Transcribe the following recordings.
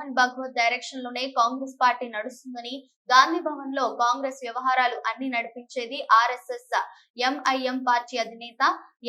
Mohan Bhagwat direction లోనే Congress party నడుస్తుందని, గాంధీ భవన్ లో కాంగ్రెస్ వ్యవహారాలు అన్ని నడిపించేది ఆర్ఎస్ఎస్ ఎంఐఎం పార్టీ అధినేత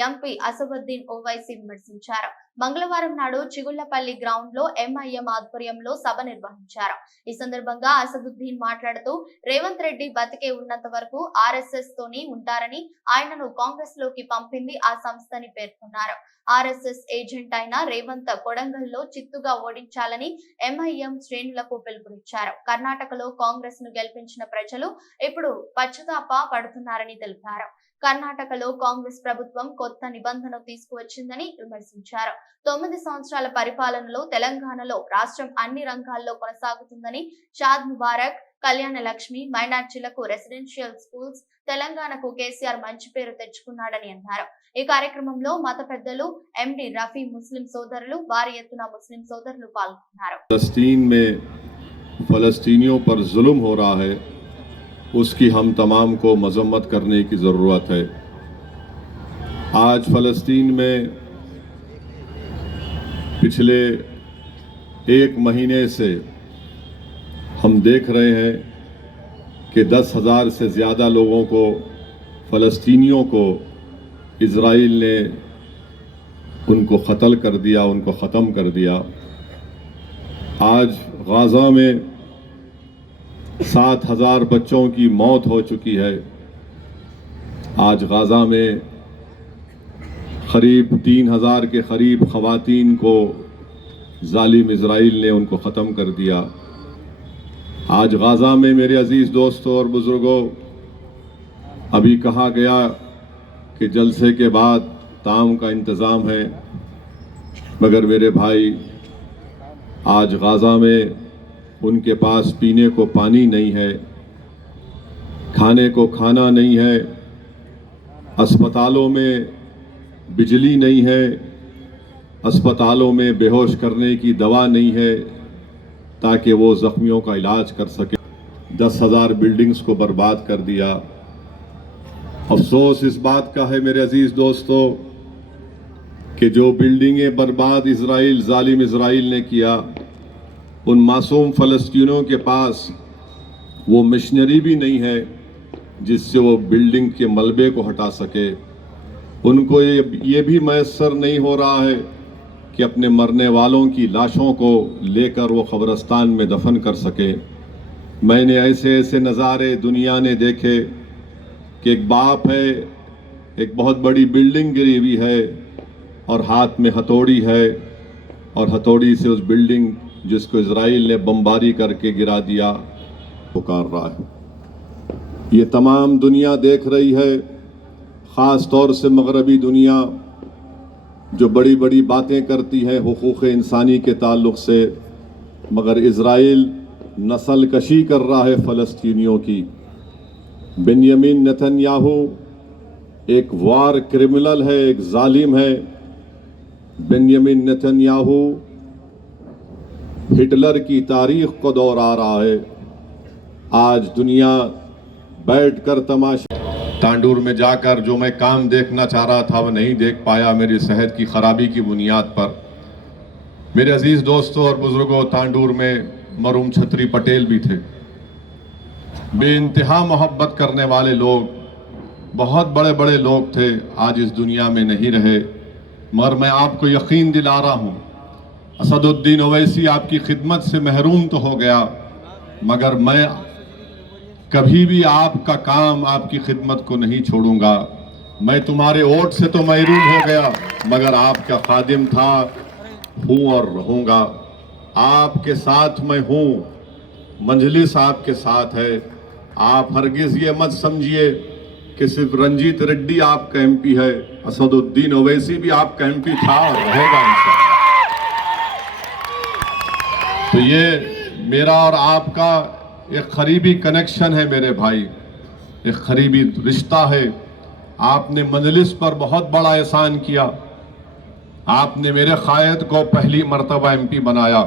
ఎంపీ అసదుద్దీన్ ఓవైసీ విమర్శించారు. మంగళవారం నాడు చిగుళ్లపల్లి గ్రౌండ్ లో ఎంఐఎం ఆధ్వర్యంలో సభ నిర్వహించారు. ఈ సందర్భంగా అసదుద్దీన్ మాట్లాడుతూ, రేవంత్ రెడ్డి బతికే ఉన్నంత వరకు ఆర్ఎస్ఎస్ తోని ఉంటారని, ఆయనను కాంగ్రెస్ లోకి పంపింది ఆ సంస్థని పేర్కొన్నారు. ఆర్ఎస్ఎస్ ఏజెంట్ అయిన రేవంత్ కొడంగల్లో చిత్తుగా ఓడించాలని ఎంఐఎం శ్రేణులకు పిలుపునిచ్చారు. కర్ణాటకలో కాంగ్రెస్ ను గెలిపించిన ప్రజలు ఇప్పుడు పశ్చాత్తాప పడుతున్నారని తెలిపారు. కర్ణాటకలో కాంగ్రెస్ ప్రభుత్వం కొత్త నిబంధన తీసుకువచ్చిందని విమర్శించారు. 9 సంవత్సరాల పరిపాలనలో తెలంగాణలో రాష్ట్రం అన్ని రంగాల్లో కొనసాగుతుందని, షాద్ ముబారక్, కళ్యాణ లక్ష్మి, మైనార్టీలకు రెసిడెన్షియల్ స్కూల్స్, తెలంగాణకు కేసీఆర్ మంచి పేరు తెచ్చుకున్నాడని అన్నారు. ఈ కార్యక్రమంలో మత పెద్దలు, ఎండి రఫీ, ముస్లిం సోదరులు, భారీ ఎత్తున ముస్లిం సోదరులు పాల్గొన్నారు. फलस्तीनियों पर जुल्म हो रहा है, उसकी हम तमाम को मजम्मत करने की ज़रूरत है। आज फ़लस्तीन में पिछले 1 महीने से हम देख रहे हैं कि 10,000 से ज़्यादा लोगों को, फ़लस्तीनियों को इज़राइल ने उनको क़त्ल कर दिया, उनको ख़त्म कर दिया। आज गाज़ा में 7,000 बच्चों की मौत हो चुकी है। आज गाज़ा में करीब 3,000 के करीब ख़वातीन को ज़ालिम इज़राइल ने उनको ख़त्म कर दिया। आज गाज़ा में मेरे अज़ीज़ दोस्तों और बुज़ुर्गों, अभी कहा गया कि जलसे के बाद ताम का इंतज़ाम है, मगर मेरे भाई आज गाज़ा में उनके पास पीने को पानी नहीं है, खाने को खाना नहीं है, अस्पतालों में बिजली नहीं है, अस्पतालों में बेहोश करने की दवा नहीं है ताकि वो ज़ख्मियों का इलाज कर सके। 10,000 बिल्डिंग्स को बर्बाद कर दिया। अफसोस इस बात का है मेरे अज़ीज़ दोस्तों कि जो बिल्डिंगें बर्बाद इज़राइल, ज़ालिम इज़राइल ने किया, उन मासूम फ़लस्तीनियों के पास वो मशीनरी भी नहीं है जिससे वो बिल्डिंग के मलबे को हटा सके। उनको ये भी मैसर नहीं हो रहा है कि अपने मरने वालों की लाशों को लेकर वो क़ब्रिस्तान में दफन कर सके। मैंने ऐसे ऐसे नज़ारे दुनिया ने देखे कि एक बाप है, एक बहुत बड़ी बिल्डिंग गिरी हुई है और हाथ में हथौड़ी है, और हथौड़ी से उस बिल्डिंग जिसको इज़राइल ने बमबारी करके गिरा दिया पुकार रहा है। ये तमाम दुनिया देख रही है, ख़ास तौर से मगरबी दुनिया जो बड़ी बड़ी बातें करती है हुकूक़ इंसानी के ताल्लुक़ से, मगर इज़राइल नस्ल कशी कर रहा है फ़लस्तीनियों की। बेंयामिन नेतन्याहू एक वार क्रिमिनल है, एक जालिम है। बेंयामिन नेतन्याहू हिटलर की तारीख को दोहरा रहा है। आज दुनिया बैठकर तमाशा, तांडूर में जाकर जो मैं काम देखना चाह रहा था वो नहीं देख पाया मेरी सेहत की ख़राबी की बुनियाद पर। मेरे अज़ीज़ दोस्तों और बुज़ुर्गों, तांडूर में मरूम छत्री पटेल भी थे। बेइंतहा मोहब्बत करने वाले लोग, बहुत बड़े बड़े लोग थे, आज इस दुनिया में नहीं रहे। मगर मैं आपको यकीन दिला रहा हूँ, असदुद्दीन ओवैसी आपकी खिदमत से महरूम तो हो गया, मगर मैं कभी भी आपका काम, आपकी खिदमत को नहीं छोड़ूंगा। मैं तुम्हारे वोट से तो महरूम हो गया, मगर आपका खादिम था, हूँ और रहूँगा। आपके साथ मैं हूँ, मंजलिस आपके साथ है। आप हरगिज़ ये मत समझिए कि सिर्फ रंजीत रेड्डी आपका एमपी है, असदुद्दीन ओवैसी भी आपका एमपी था और रहेगा इंशाअल्लाह। तो ये मेरा और आपका एक करीबी कनेक्शन है मेरे भाई, एक करीबी रिश्ता है। आपने मजलिस पर बहुत बड़ा एहसान किया। आपने मेरे कायद को पहली मर्तबा एमपी बनाया।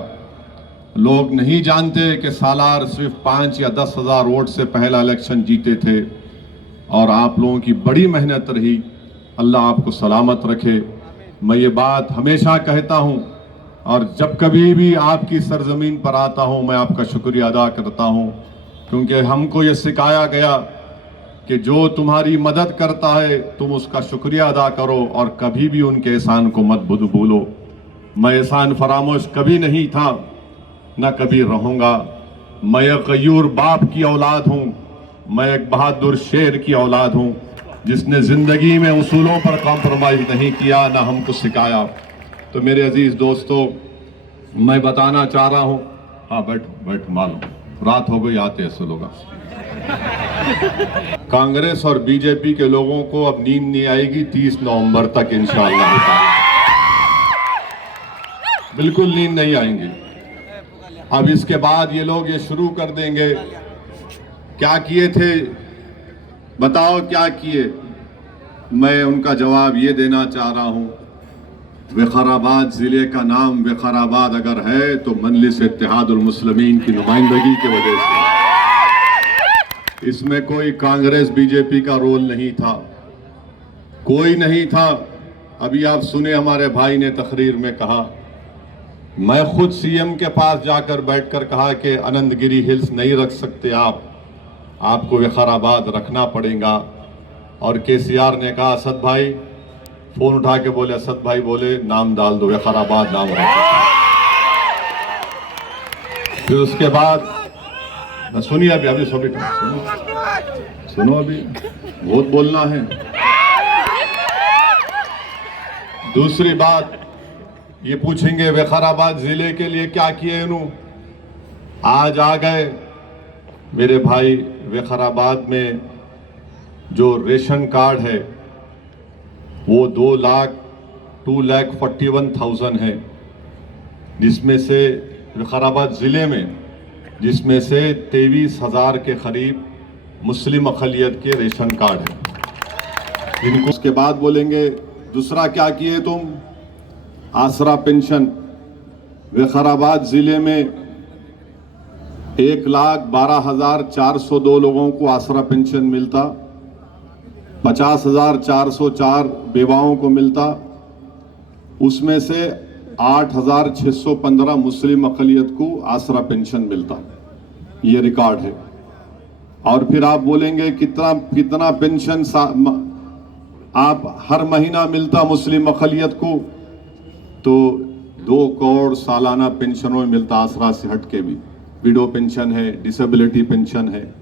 लोग नहीं जानते कि सालार सिर्फ 5 या 10,000 वोट से पहला इलेक्शन जीते थे, और आप लोगों की बड़ी मेहनत रही। अल्लाह आपको सलामत रखे। मैं ये बात हमेशा कहता हूँ और जब कभी भी आपकी सरजमीन पर आता हूं मैं आपका शुक्रिया अदा करता हूं, क्योंकि हमको ये सिखाया गया कि जो तुम्हारी मदद करता है तुम उसका शुक्रिया अदा करो और कभी भी उनके एहसान को मत भूलो। मैं एहसान फरामोश कभी नहीं था, न कभी रहूंगा। मैं एक गयूर बाप की औलाद हूं, मैं एक बहादुर शेर की औलाद हूं, जिसने जिंदगी में उसूलों पर कॉम्प्रोमाइज नहीं किया, ना हमको सिखाया। तो मेरे अजीज दोस्तों, मैं बताना चाह रहा हूं, हाँ बैठ मालूम रात हो गई, आते ऐसे लोग। कांग्रेस और बीजेपी के लोगों को अब नींद नहीं आएगी 30 नवंबर तक इंशाअल्लाह ताला, बिल्कुल नींद नहीं आएंगी। अब इसके बाद ये लोग ये शुरू कर देंगे, क्या किए थे बताओ क्या किए। मैं उनका जवाब ये देना चाह रहा हूं, विकाराबाद जिले का नाम विकाराबाद अगर है तो मजलिस इत्तेहादुल मुस्लिमीन की नुमाइंदगी की वजह से। इसमें कोई कांग्रेस बीजेपी का रोल नहीं था, कोई नहीं था। अभी आप सुने हमारे भाई ने तकरीर में कहा, मैं खुद सीएम के पास जाकर बैठकर कहा कि आनंदगिरी हिल्स नहीं रख सकते आपको विकाराबाद रखना पड़ेगा। और केसीआर ने कहा, असद भाई फोन उठा के बोले, असद भाई बोले नाम डाल दो, विकाराबाद नाम रखो। फिर उसके बाद सुनिए, अभी सुनो, अभी बहुत बोलना है। दूसरी बात ये पूछेंगे विकाराबाद जिले के लिए क्या किए इन्हों। आज आ गए मेरे भाई, विकाराबाद में जो रेशन कार्ड है वो 2,41,000 है, जिसमें से विकाराबाद ज़िले में जिसमें से 23,000 के करीब मुस्लिम अक़लियत के रेशन कार्ड है इनको। उसके बाद बोलेंगे दूसरा क्या किए तुम, आसरा पेंशन। विकाराबाद ज़िले में 1,12,402 लोगों को आसरा पेंशन मिलता, 50,404 बेवाओं को मिलता, उसमें से 8,615 मुस्लिम अक़लियत को आसरा पेंशन मिलता। ये रिकॉर्ड है। और फिर आप बोलेंगे कितना पेंशन आप हर महीना मिलता मुस्लिम अक़लियत को, तो 2 करोड़ सालाना पेंशनों में मिलता, आसरा से हट के भी। विडो पेंशन है, डिसेबिलिटी पेंशन है।